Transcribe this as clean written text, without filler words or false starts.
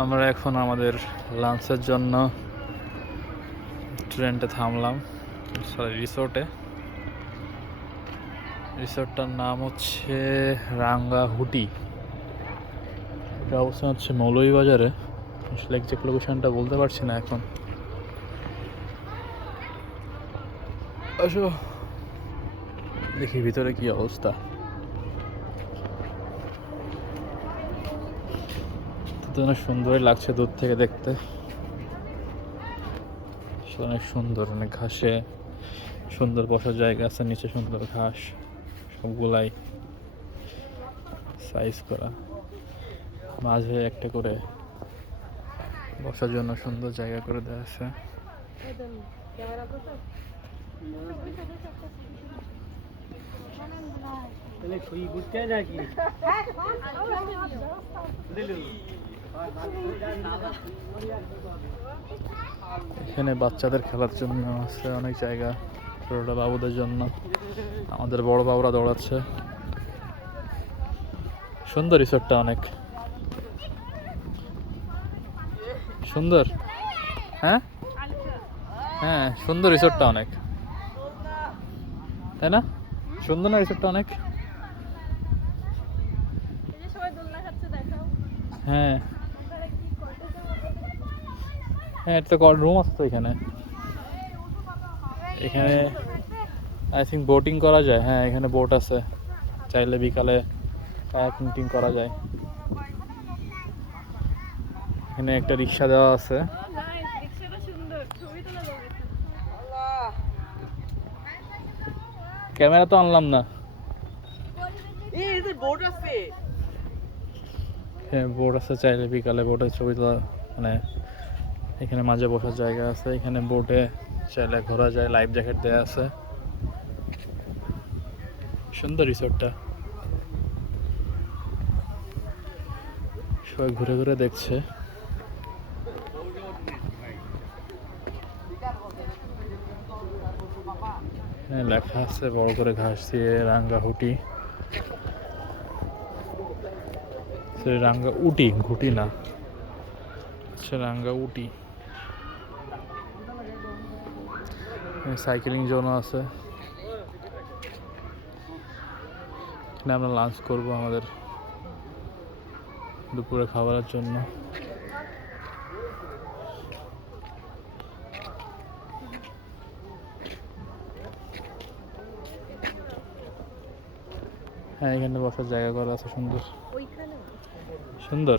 আমরা এখন আমাদের লাঞ্চের জন্য ট্রেনটা থামলাম, সরি রিসোর্টটার নাম হচ্ছে রাঙ্গাহুটি। এটা অবস্থান হচ্ছে মৌলভীবাজারে। আসলে এক্সাক্ট লোকেশনটা বলতে পারছি না এখন। আসো দেখি ভিতরে কি অবস্থা। তো অনেক সুন্দরই লাগছে দূর থেকে দেখতে, অনেক সুন্দর, অনেক ঘাসে সুন্দর বসার জায়গা আছে, নিচে সুন্দর ঘাস, সবগুলাই সাইজ করা, মাঝে একটা করে বসার জন্য সুন্দর জায়গা করে দেওয়া আছে। এখানে বাচ্চাদের খেলার জন্য আছে অনেক জায়গা, ছোটটা বাবুদের জন্য, আমাদের বড় বাবুরা দৌড়াচ্ছে। সুন্দর রিসোর্টটা, অনেক সুন্দর। হ্যাঁ হ্যাঁ, সুন্দর রিসোর্টটা অনেক, তাই না? সুন্দর না রিসোর্টটা অনেক? হ্যাঁ হ্যাঁ, এটা তো রুম আছে তো এখানে। এখানে আই থিঙ্ক বোটিং করা যায়। হ্যাঁ, এখানে বোট আছে, চাইলে বিকালে কায়াকিং করা যায়। এখানে একটা রিক্সা দেওয়া আছে। ক্যামেরা তো আনলাম না। হ্যাঁ, বোট আছে, চাইলে বিকালে বোটের ছবি তোলা, মানে এখানে মাঝে বসার জায়গা আছে। এখানে বোটে চাইলে ঘোরা যায়, লাইফ জ্যাকেট দেওয়া আছে। সুন্দর রিসোর্টটা, সবাই ঘুরে ঘুরে দেখছে। হ্যাঁ, লেখা আছে বড় করে ঘাস দিয়ে রাঙ্গাহুটি, রাঙ্গাউটি, ঘুটি না, আচ্ছা রাঙ্গাউটি। সাইকেলিং জোনও আছে। এখানে আমরা লাঞ্চ করবো আমাদের দুপুরে খাবারের জন্য। হ্যাঁ, এখানে বসার জায়গা করা আছে, সুন্দর সুন্দর।